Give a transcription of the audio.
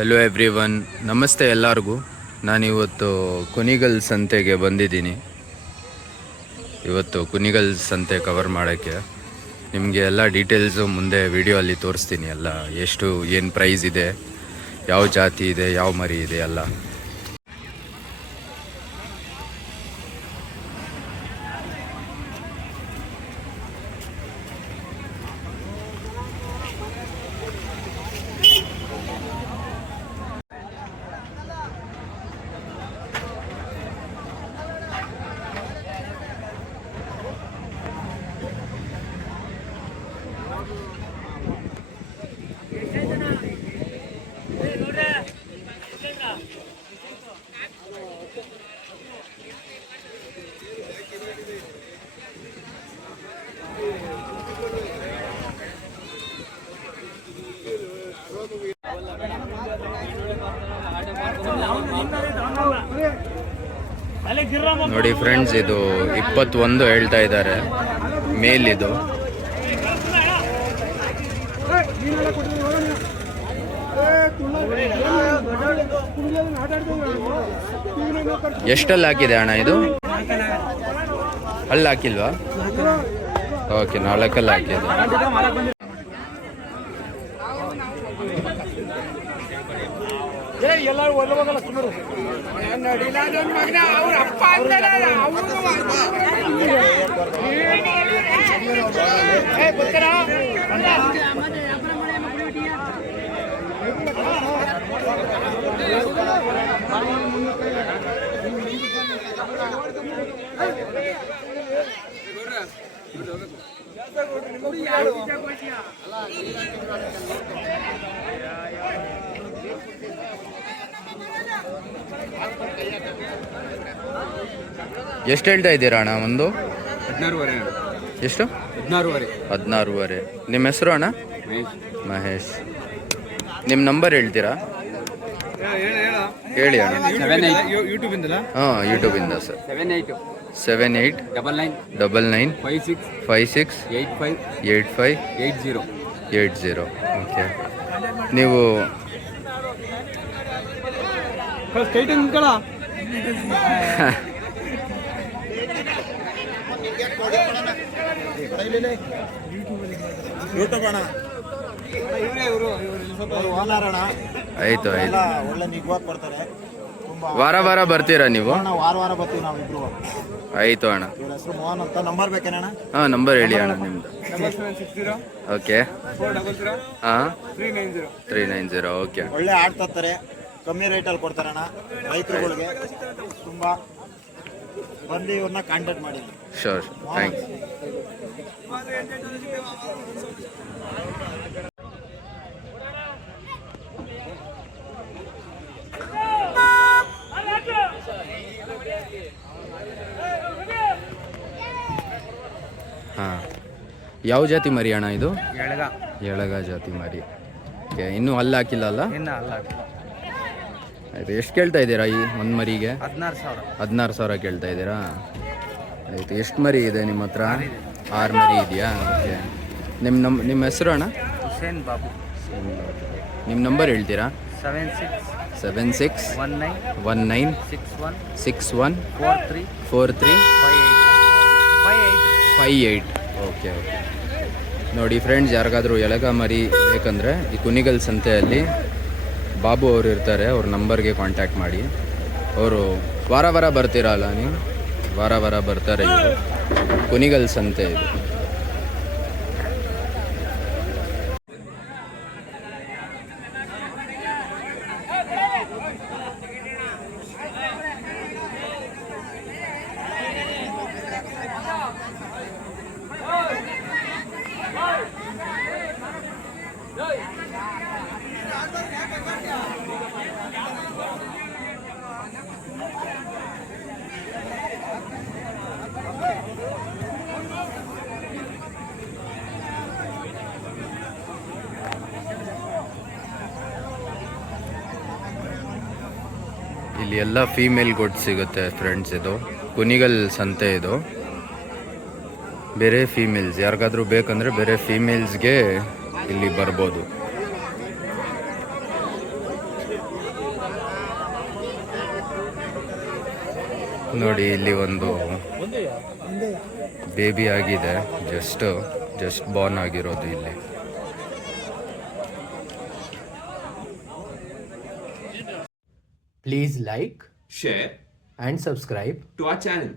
Hello everyone, ನಮಸ್ತೆ ಎಲ್ಲರಿಗೂ. ನಾನಿವತ್ತು ಕುಣಿಗಲ್ ಸಂತೆಗೆ ಬಂದಿದ್ದೀನಿ. ಇವತ್ತು ಕುಣಿಗಲ್ ಸಂತೆ ಕವರ್ ಮಾಡೋಕ್ಕೆ ನಿಮಗೆ ಎಲ್ಲ ಡೀಟೇಲ್ಸು ಮುಂದೆ ವಿಡಿಯೋ ಅಲ್ಲಿ ತೋರಿಸ್ತೀನಿ. ಎಲ್ಲ ಎಷ್ಟು ಏನು ಪ್ರೈಸ್ ಇದೆ, ಯಾವ ಜಾತಿ ಇದೆ, ಯಾವ ಮರಿ ಇದೆ ಎಲ್ಲ. ನೋಡಿ ಫ್ರೆಂಡ್ಸ್, ಇದು 21 ಹೇಳ್ತಾ ಇದ್ದಾರೆ. ಮೇಲಿದು ಎಷ್ಟಲ್ಲಿ ಹಾಕಿದೆ ಅಣ್ಣ? ಇದು ಅಲ್ಲಿ ಹಾಕಿಲ್ವಾ? ಓಕೆ, 4 ಹಾಕಿದೆ. ಎಲ್ಲರೂ ಓದಬೇಕಲ್ಲ ಸುಮ್ಮನೆ ಅವ್ರ ಅಪ್ಪ ಎಷ್ಟು ಹೇಳ್ತಾ ಇದ್ದೀರಾ ಅಣ್ಣ? ಒಂದು 16.5. ಎಷ್ಟು? 16.5. ನಿಮ್ಮ ಹೆಸರು ಅಣ್ಣ? ಮಹೇಶ್. ನಿಮ್ಮ ನಂಬರ್ ಹೇಳ್ತೀರಾ? ಹೇಳಿ ಅಣ್ಣ. ಹಾಂ, ಯೂಟ್ಯೂಬಿಂದ ಸರ್. 7899 56 85 80. ಓಕೆ. ನೀವು ಆಯ್ತು ವಾರ ವಾರ ಬರ್ತೀರಾ ನೀವು? ವಾರ ಬರ್ತೀವಿ ನಾವು ಇಬ್ರು. ಆಯ್ತು ಅಣ್ಣ. ಹೆಸರು ಮೋಹನ್ ಅಂತ. ನಂಬರ್ ಬೇಕೇನಣ್ಣ? ಹಾಂ, ನಂಬರ್ ಹೇಳಿ ಅಣ್ಣ ನಿಮ್ದು. ಓಕೆ. ಹಾಂ, 390. ಓಕೆ. ಒಳ್ಳೆ ಆಡ್ತಾರೆ, ಕಮ್ಮಿ ರೇಟಲ್ಲಿ ಕೊಡ್ತಾರಣ್ಣ ರೈತರುಗಳಿಗೆ. ತುಂಬ ಬಂದು ಇವ್ರನ್ನ ಕಾಂಟ್ಯಾಕ್ಟ್ ಮಾಡಿ. Sure, thanks. ಹಾಂ, ಯಾವ ಜಾತಿ ಮರಿ ಅಣ್ಣ ಇದು? ಎಳಗ ಜಾತಿ ಮರಿ. ಓಕೆ. ಇನ್ನೂ ಅಲ್ಲಿ ಹಾಕಿಲ್ಲ ಅಲ್ಲ? ಆಯಿತು. ಎಷ್ಟು ಕೇಳ್ತಾ ಇದ್ದೀರಾ ಈ ಒಂದು ಮರಿಗೆ? 16,000 ಕೇಳ್ತಾ ಇದ್ದೀರಾ? ಆಯಿತು. ಎಷ್ಟು ಮರಿ ಇದೆ ನಿಮ್ಮ ಹತ್ರ? 6 ಮರಿ ಇದೆಯಾ? ಓಕೆ. ನಿಮ್ಮ ಹೆಸರು ಅಣ್ಣ? ಹುಸೇನ್ ಬಾಬು. ನಿಮ್ಮ ನಂಬರ್ ಹೇಳ್ತೀರಾ? 76 19 61 43 58. ಓಕೆ. ನೋಡಿ ಫ್ರೆಂಡ್ಸ್, ಯಾರಿಗಾದರೂ ಎಳಗ ಮರಿ ಬೇಕಂದರೆ ಈ ಕುಣಿಗಲ್ ಸಂತೆಯಲ್ಲಿ ಬಾಬು ಅವರು ಇರ್ತಾರೆ. ಅವ್ರ ನಂಬರ್ಗೆ ಕಾಂಟ್ಯಾಕ್ಟ್ ಮಾಡಿ. ಅವರು ವಾರ ವಾರ ಬರ್ತೀರಲ್ಲ ನೀವು? ವಾರ ವಾರ ಬರ್ತಾರೆ. ಇದು ಕುಣಿಗಲ್ ಸಂತೆ ಇದು. ಇಲ್ಲಿ ಎಲ್ಲ ಫೀಮೇಲ್ ಗೋಟ್ ಸಿಗುತ್ತೆ ಫ್ರೆಂಡ್ಸ್. ಇದು ಕುಣಿಗಲ್ ಸಂತೆ. ಇದು ಬೇರೆ ಫೀಮೇಲ್ಸ್ ಯಾರಿಗಾದ್ರೂ ಬೇಕಂದರೆ ಬೇರೆ ಫೀಮೇಲ್ಸ್ಗೆ ಇಲ್ಲಿ ಬರ್ಬೋದು. ನೋಡಿ ಇಲ್ಲಿ ಒಂದು ಬೇಬಿ ಆಗಿದೆ, ಜಸ್ಟ್ ಬಾರ್ನ್ ಆಗಿರೋದು ಇಲ್ಲಿ. Please like share and subscribe to our channel.